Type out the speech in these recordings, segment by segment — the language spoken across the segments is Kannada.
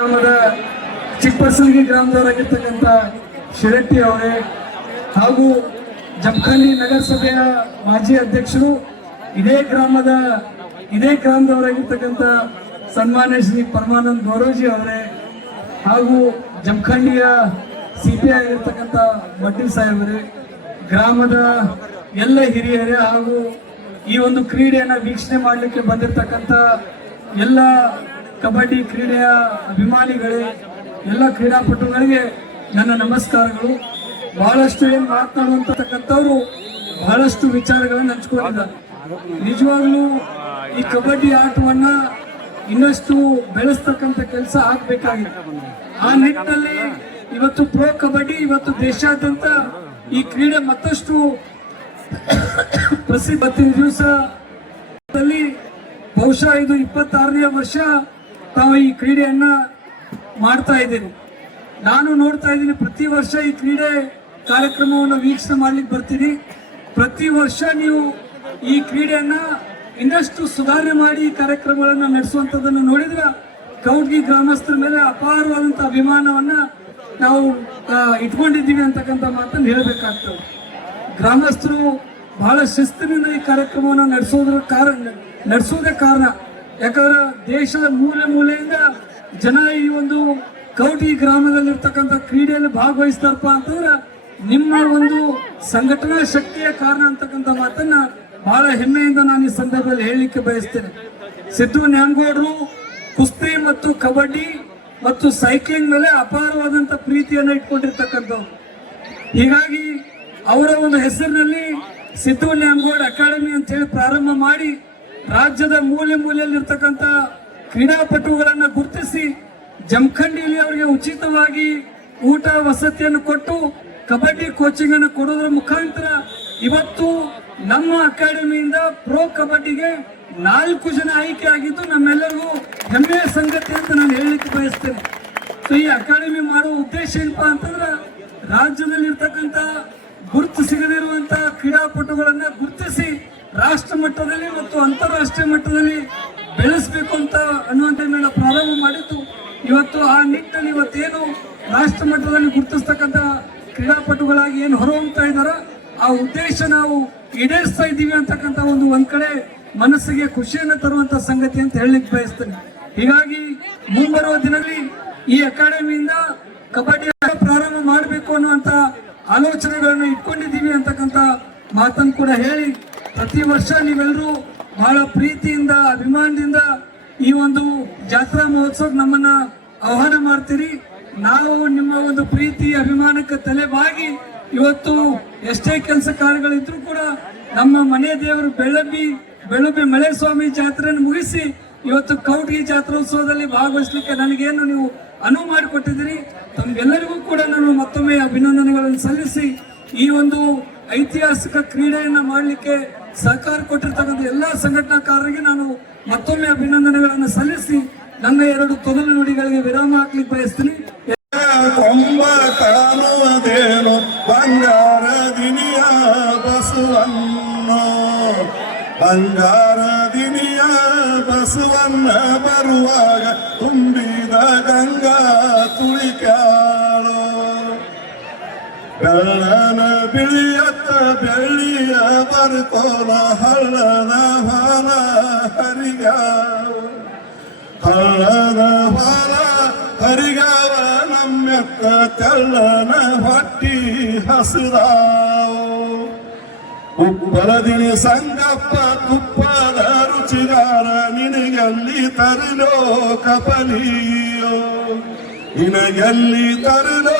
ಗ್ರಾಮದ ಚಿಕ್ಕಪರ್ಸಲ್ಗಿ ಗ್ರಾಮದವರಾಗಿರ್ತಕ್ಕಂಥ ಶಿರಟ್ಟಿ ಅವರೇ ಹಾಗೂ ಜಮಖಂಡಿ ನಗರಸಭೆಯ ಮಾಜಿ ಅಧ್ಯಕ್ಷರು ಇದೇ ಗ್ರಾಮದ, ಇದೇ ಗ್ರಾಮದವರಾಗಿರ್ತಕ್ಕಂಥ ಸನ್ಮಾನ್ಯ ಶ್ರೀ ಪರಮಾನಂದ್ ಗೌರವಜಿ ಅವರೇ ಹಾಗೂ ಜಮಖಂಡಿಯ ಸಿ ಪಿ ಆಗಿರ್ತಕ್ಕಂಥ ಸಾಹೇಬರೇ, ಗ್ರಾಮದ ಎಲ್ಲ ಹಿರಿಯರೇ ಹಾಗೂ ಈ ಒಂದು ಕ್ರೀಡೆಯನ್ನು ವೀಕ್ಷಣೆ ಮಾಡಲಿಕ್ಕೆ ಬಂದಿರತಕ್ಕಂಥ ಎಲ್ಲ ಕಬಡ್ಡಿ ಕ್ರೀಡೆಯ ಅಭಿಮಾನಿಗಳೇ, ಎಲ್ಲ ಕ್ರೀಡಾಪಟುಗಳಿಗೆ ನನ್ನ ನಮಸ್ಕಾರಗಳು. ಬಹಳಷ್ಟು ಏನು ಮಾತನಾಡುವಂತಕ್ಕಂಥವ್ರು ಬಹಳಷ್ಟು ವಿಚಾರಗಳನ್ನು ಹಂಚ್ಕೊಂಡಿದ್ದಾರೆ. ನಿಜವಾಗ್ಲೂ ಈ ಕಬಡ್ಡಿ ಆಟವನ್ನ ಇನ್ನಷ್ಟು ಬೆಳೆಸ್ತಕ್ಕಂಥ ಕೆಲಸ ಆಗ್ಬೇಕಾಗಿದೆ. ಆ ನಿಟ್ಟಿನಲ್ಲಿ ಇವತ್ತು ಪ್ರೋ ಕಬಡ್ಡಿ, ಇವತ್ತು ದೇಶಾದ್ಯಂತ ಈ ಕ್ರೀಡೆ ಮತ್ತಷ್ಟು ಪ್ರಸಿದ್ಧ. ದಿವಸದಲ್ಲಿ ದಿವಸ ಬಹುಶಃ ಇದು ಇಪ್ಪತ್ತಾರನೇ ವರ್ಷ ತಾವು ಈ ಕ್ರೀಡೆಯನ್ನ ಮಾಡ್ತಾ ಇದ್ದೇನೆ ನಾನು ನೋಡ್ತಾ ಇದ್ದೀನಿ ಪ್ರತಿ ವರ್ಷ ಈ ಕ್ರೀಡೆ ಕಾರ್ಯಕ್ರಮವನ್ನು ವೀಕ್ಷಣೆ ಮಾಡ್ಲಿಕ್ಕೆ ಬರ್ತೀನಿ. ಪ್ರತಿ ವರ್ಷ ನೀವು ಈ ಕ್ರೀಡೆಯನ್ನ ಇನ್ನಷ್ಟು ಸುಧಾರಣೆ ಮಾಡಿ ಕಾರ್ಯಕ್ರಮಗಳನ್ನ ನಡೆಸುವಂಥದ್ದನ್ನು ನೋಡಿದ್ರೆ ಕೌಡ್ಗಿ ಗ್ರಾಮಸ್ಥರ ಮೇಲೆ ಅಪಾರವಾದಂಥ ಅಭಿಮಾನವನ್ನ ನಾವು ಇಟ್ಕೊಂಡಿದ್ದೀವಿ ಅಂತಕ್ಕಂಥ ಮಾತನ್ನು ಹೇಳಬೇಕಾಗ್ತದೆ. ಗ್ರಾಮಸ್ಥರು ಬಹಳ ಶಿಸ್ತಿನಿಂದ ಈ ಕಾರ್ಯಕ್ರಮವನ್ನು ನಡೆಸೋದ್ರ ಕಾರಣ, ನಡೆಸೋದೇ ಕಾರಣ. ಯಾಕಂದ್ರೆ ದೇಶದ ಮೂಲೆ ಮೂಲೆಯಿಂದ ಜನ ಈ ಒಂದು ಕೌಟಿ ಗ್ರಾಮದಲ್ಲಿರ್ತಕ್ಕಂಥ ಕ್ರೀಡೆಯಲ್ಲಿ ಭಾಗವಹಿಸ್ತಾರಪ್ಪ ಅಂತಂದ್ರೆ ನಿಮ್ಮ ಒಂದು ಸಂಘಟನಾ ಶಕ್ತಿಯ ಕಾರಣ ಅಂತಕ್ಕಂಥ ಮಾತನ್ನ ಬಹಳ ಹೆಮ್ಮೆಯಿಂದ ನಾನು ಈ ಸಂದರ್ಭದಲ್ಲಿ ಹೇಳಲಿಕ್ಕೆ ಬಯಸ್ತೇನೆ. ಸಿದ್ದು ನ್ಯಾಂಗೋಡ್ರು ಕುಸ್ತಿ ಮತ್ತು ಕಬಡ್ಡಿ ಮತ್ತು ಸೈಕ್ಲಿಂಗ್ ಮೇಲೆ ಅಪಾರವಾದಂತ ಪ್ರೀತಿಯನ್ನು ಇಟ್ಕೊಂಡಿರ್ತಕ್ಕಂಥವ್ರು. ಹೀಗಾಗಿ ಅವರ ಒಂದು ಹೆಸರಿನಲ್ಲಿ ಸಿದ್ದು ನ್ಯಾಂಗೋಡ್ ಅಕಾಡೆಮಿ ಅಂತ ಹೇಳಿ ಪ್ರಾರಂಭ ಮಾಡಿ ರಾಜ್ಯದ ಮೂಲೆ ಮೂಲೆಯಲ್ಲಿರ್ತಕ್ಕಂಥ ಕ್ರೀಡಾಪಟುಗಳನ್ನು ಗುರುತಿಸಿ ಜಮಖಂಡಿಯಲ್ಲಿ ಅವರಿಗೆ ಉಚಿತವಾಗಿ ಊಟ, ವಸತಿಯನ್ನು ಕೊಟ್ಟು ಕಬಡ್ಡಿ ಕೋಚಿಂಗ್ ಅನ್ನು ಕೊಡೋದ್ರ ಮುಖಾಂತರ ಇವತ್ತು ನಮ್ಮ ಅಕಾಡೆಮಿಯಿಂದ ಪ್ರೋ ಕಬಡ್ಡಿಗೆ ನಾಲ್ಕು ಜನ ಆಯ್ಕೆ ಆಗಿದ್ದು ನಮ್ಮೆಲ್ಲರಿಗೂ ಹೆಮ್ಮೆಯ ಸಂಗತಿ ಅಂತ ನಾನು ಹೇಳಲಿಕ್ಕೆ ಬಯಸ್ತೇನೆ. ಸೊ ಈ ಅಕಾಡೆಮಿ ಮಾಡುವ ಉದ್ದೇಶ ಏನಪ್ಪಾ ಅಂತಂದ್ರೆ ರಾಜ್ಯದಲ್ಲಿರ್ತಕ್ಕಂಥ ಗುರುತು ಸಿಗದಿರುವಂತಹ ಕ್ರೀಡಾಪಟುಗಳನ್ನ ಗುರುತಿಸಿ ರಾಷ್ಟ್ರ ಮಟ್ಟದಲ್ಲಿ ಮತ್ತು ಅಂತಾರಾಷ್ಟ್ರೀಯ ಮಟ್ಟದಲ್ಲಿ ಬೆಳೆಸಬೇಕು ಅಂತ ಅನ್ನುವಂಥ ಮೇಲೆ ಪ್ರಾರಂಭ ಮಾಡಿತ್ತು. ಇವತ್ತು ಆ ನಿಟ್ಟಿನಲ್ಲಿ ಇವತ್ತೇನು ರಾಷ್ಟ್ರ ಮಟ್ಟದಲ್ಲಿ ಗುರುತಿಸ್ತಕ್ಕಂಥ ಕ್ರೀಡಾಪಟುಗಳಾಗಿ ಏನು ಹೊರಹೊಮ್ತಾ ಇದ್ದಾರೋ, ಆ ಉದ್ದೇಶ ನಾವು ಈಡೇರಿಸ್ತಾ ಇದ್ದೀವಿ ಅಂತಕ್ಕಂಥ ಒಂದು ಒಂದ್ ಕಡೆ ಮನಸ್ಸಿಗೆ ಖುಷಿಯನ್ನು ತರುವಂತ ಸಂಗತಿ ಅಂತ ಹೇಳಲಿಕ್ಕೆ ಬಯಸ್ತೇನೆ. ಹೀಗಾಗಿ ಮುಂಬರುವ ದಿನದಲ್ಲಿ ಈ ಅಕಾಡೆಮಿಯಿಂದ ಕಬಡ್ಡಿ ಪ್ರಾರಂಭ ಮಾಡಬೇಕು ಅನ್ನುವಂತ ಆಲೋಚನೆಗಳನ್ನು ಇಟ್ಕೊಂಡಿದ್ದೀವಿ ಅಂತಕ್ಕಂಥ ಮಾತನ್ನು ಕೂಡ ಹೇಳಿ ಪ್ರತಿ ವರ್ಷ ನೀವೆಲ್ಲರೂ ಬಹಳ ಪ್ರೀತಿಯಿಂದ, ಅಭಿಮಾನದಿಂದ ಈ ಒಂದು ಜಾತ್ರಾ ಮಹೋತ್ಸವ ನಮ್ಮನ್ನ ಆಹ್ವಾನ ಮಾಡ್ತೀರಿ. ನಾವು ನಿಮ್ಮ ಒಂದು ಪ್ರೀತಿ, ಅಭಿಮಾನಕ್ಕೆ ತಲೆಬಾಗಿ ಇವತ್ತು ಎಷ್ಟೇ ಕೆಲಸ ಕಾರ್ಯಗಳಿದ್ರು ಕೂಡ ನಮ್ಮ ಮನೆ ದೇವರು ಬೆಳ್ಳಬ್ಬಿ ಬೆಳ್ಳಬ್ಬಿ ಮಳೆ ಸ್ವಾಮಿ ಜಾತ್ರೆಯನ್ನು ಮುಗಿಸಿ ಇವತ್ತು ಕೌಟಿ ಜಾತ್ರೋತ್ಸವದಲ್ಲಿ ಭಾಗವಹಿಸಲಿಕ್ಕೆ ನನಗೇನು ನೀವು ಅನುವು ಮಾಡಿಕೊಟ್ಟಿದ್ದೀರಿ. ತಮಗೆಲ್ಲರಿಗೂ ಕೂಡ ನಾನು ಮತ್ತೊಮ್ಮೆ ಅಭಿನಂದನೆಗಳನ್ನು ಸಲ್ಲಿಸಿ ಈ ಒಂದು ಐತಿಹಾಸಿಕ ಕ್ರೀಡೆಯನ್ನ ಮಾಡಲಿಕ್ಕೆ ಸಹಕಾರ ಕೊಟ್ಟಿರ್ತಕ್ಕಂಥ ಎಲ್ಲ ಸಂಘಟನಾಕಾರರಿಗೆ ನಾನು ಮತ್ತೊಮ್ಮೆ ಅಭಿನಂದನೆಗಳನ್ನು ಸಲ್ಲಿಸಿ ನನ್ನ ಎರಡು ತೊದಲು ನುಡಿಗಳಿಗೆ ವಿರಾಮ ಹಾಕ್ಲಿಕ್ಕೆ ಬಯಸ್ತೀನಿ. ಬಂಗಾರ ದಿನಿಯ ಬಸವನ್ನ, ಬಂಗಾರ ದಿನಿಯ ಬಸವನ್ನ ಬರುವಾಗ ತುಂಬಿದ ಗಂಗಾ ತುಳಿಕಾಳು ಬೆಳ್ಳನ ಬಿಳಿಯತ್ತ ಬೆಳ್ಳಿಯ ಬರ್ಕೋಲ ಹಳ್ಳನ ಹಾಲ ಹರಿಗಾವ ಹಳ್ಳನ ಹಾಲ ಹರಿಗಾವ ನಮ್ಮೆತ್ತ ತೆಳ್ಳನ ಹೊಟ್ಟಿ ಹಸಿದಾವ ಉಪ್ಪಲದಿನಿ ಸಂಗಪ್ಪ ತುಪ್ಪದ ರುಚಿಗಾರ ನಿನಗಲ್ಲಿ ತರಲೋ ಕಪಲಿಯೋ ನಿನಗಲ್ಲಿ ತರಲೋ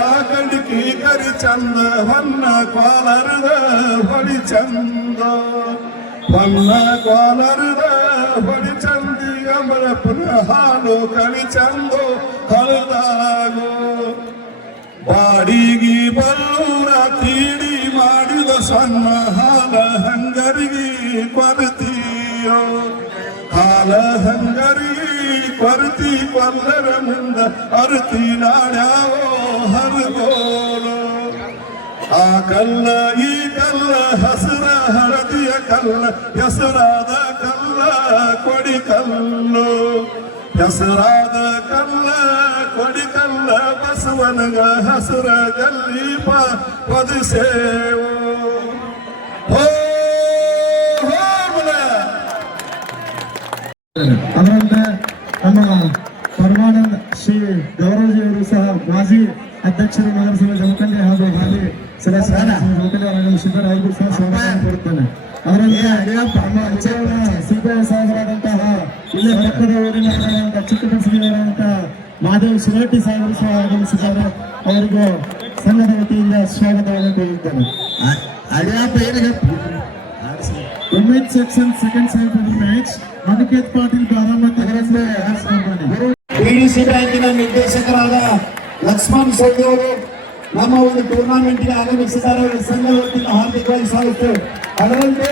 ಬದುಕಿ ಚಂದ ಹೊನ್ನ ಕೋಲರದ ಹೊಡಿ ಚಂದ. ಹೊನ್ನ ಕೋಲರದ ಹೊಡಿ ಚಂದಿ ಅಮರಪ್ಪನ ಹಾಲು ಕಳಿ ಚಂದು ಹರಿದಾಗೋ ಬಾಡಿಗಿ ಬಲ್ಲೂರ ತೀಡಿ ಮಾಡಿದ ಸಣ್ಣ ಹಾಲ ಹಂಗರಿಗಿ ಕೊರತೀಯೋ. ಹಾಲ ಹಂಗರಿಗೆ ಕೊರತಿ ಪಲ್ಲರ ಮುಂದ ಅರ್ತಿ ನಾಡ್ಯಾವೋ ಹರಗೋಲು ಆ ಕಲ್ಲ, ಈ ಕಲ್ಲ ಹಸಿರ ಹಳದಿಯ ಕಲ್ಲ, ಹೆಸರಾದ ಕಲ್ಲ ಕೊಡಿ ಕಲ್ಲು. ಹೆಸರಾದ ಕಲ್ಲ ಕೊಡಿ ಕಲ್ಲ, ಬಸವನಗ ಹಸಿರ ಗಲ್ಲೀಪ ಪದಿಸೇವು ಹೋ ನಮ್ಮ ಪರಮಾನಂದ್ ಶ್ರೀ ಗೌರವಜಿಯವರು ಸಹ ಮಾಜಿ ಅಧ್ಯಕ್ಷರು ನಗರಸಭೆ ಜಮಖಂಡಿ ಹಾಗೂ ಹಾಲಿ ಸದಸ್ಯ ಜಮಖಂಡಿ ಆಗಮಿಸಿದ್ದಾರೆ ಅವರಿಗೂ ಸಹ ಸ್ವಾಗತ ಕೊಡುತ್ತೇನೆ ಅಂಚೆಯವರ ಸಿಪಿಐ ಸಾಹೇಬರಾದಂತಹ ಇಲ್ಲೇ ಪಕ್ಕದ ಊರಿನ ಚಿಕ್ಕಪಡಿಸಿದವರಾದಂತಹ ಮಾದೇವ್ ಶಿರಟ್ಟಿ ಸಾಹೇಬರು ಸಹ ಆಗಮಿಸಿದ್ದಾರೆ. ಅವರಿಗೂ ಸಂಘದ ವತಿಯಿಂದ ಸ್ವಾಗತವನ್ನು ಕೋರುತ್ತೇನೆ. Women section second side match Aniket Patil Baramati ಅವರನ್ನೇ ಆರಿಸಿಕೊಂಡಿದ್ದಾರೆ ಪಿಡಿಸಿ ಬ್ಯಾಂಕಿನ ನಿರ್ದೇಶಕರಾದ ಲಕ್ಷ್ಮಣ್ ಸೌದಿ ಅವರು ನಮ್ಮ ಒಂದು ಟೂರ್ನಾಮೆಂಟ್ಗೆ ಆಗಮಿಸಿದ್ದಾರೆ ಅವರ ಸಂಘದ ವತಿಯಿಂದ ಹಾರ್ದಿಕವಾಗಿ ಸ್ವಾಗತ ಅದರಂತೆ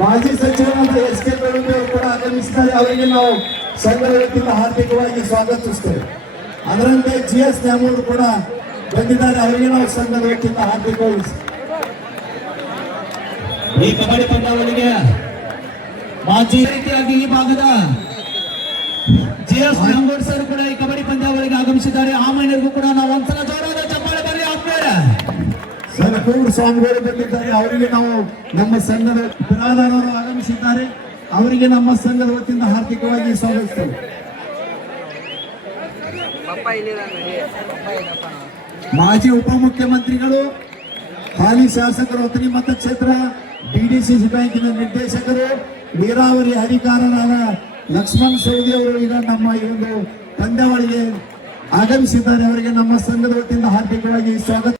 ಮಾಜಿ ಸಚಿವರಾದ ಎಸ್ ಕೆ ಪ್ರವೀಣ್ ಅವರು ಕೂಡ ಆಗಮಿಸಿದ್ದಾರೆ ಅವರಿಗೆ ನಾವು ಸಂಘದ ವತಿಯಿಂದ ಹಾರ್ದಿಕವಾಗಿ ಸ್ವಾಗತಿಸ್ತೇವೆ ಅದರಂತೆ ಜಿ ಎಸ್ ನ್ಯಾಮೂರು ಕೂಡ ಬಂದಿದ್ದಾರೆ ಅವರಿಗೆ ನಾವು ಸಂಘದ ವತಿಯಿಂದ ಹಾರ್ದಿಕವಾಗಿ ಈ ಕಬಡ್ಡಿ ಪಂದ್ಯಾವಳಿಗೆ ಮಾಜಿ ರೀತಿಯಾಗಿ ಈ ಭಾಗದ ಜಿ ಎಸ್ ಸರ್ ಕೂಡ ಈ ಕಬಡ್ಡಿ ಪಂದ್ಯಾವಳಿಗೆ ಆಗಮಿಸಿದ್ದಾರೆ. ಆ ಮಹಿಳೆಯರಿಗೂ ಕೂಡ ನಾವು ಒಂದ್ಸಲ ಜೋರಾದ ಚಪ್ಪಾಳೆ ಬರಲಿ ಸರ್ ಸರಕೂರು ಸ್ವಾಮಿಗಳು ಬಂದಿದ್ದಾರೆ. ಅವರಿಗೆ ನಾವು ನಮ್ಮ ಸಂಘದ ಬಿರಾದಾರರು ಆಗಮಿಸಿದ್ದಾರೆ. ಅವರಿಗೆ ನಮ್ಮ ಸಂಘದ ವತಿಯಿಂದ ಹಾರ್ದಿಕವಾಗಿ ಸ್ವಾಗತಿಸ್ತೇವೆ. ಮಾಜಿ ಉಪಮುಖ್ಯಮಂತ್ರಿಗಳು, ಹಾಲಿ ಶಾಸಕರು ಮತಕ್ಷೇತ್ರ ಡಿಡಿಸಿಸಿ ಬ್ಯಾಂಕಿನ ನಿರ್ದೇಶಕರು ನೀರಾವರಿ ಅಧಿಕಾರರಾದ ಲಕ್ಷ್ಮಣ್ ಸೌದಿ ಅವರು ಈಗ ನಮ್ಮ ಈ ಒಂದು ಪಂದ್ಯಾವಳಿಗೆ ಆಗಮಿಸಿದ್ದಾರೆ. ಅವರಿಗೆ ನಮ್ಮ ಸಂಘದ ವತಿಯಿಂದ ಹಾರ್ದಿಕವಾಗಿ ಸ್ವಾಗತ.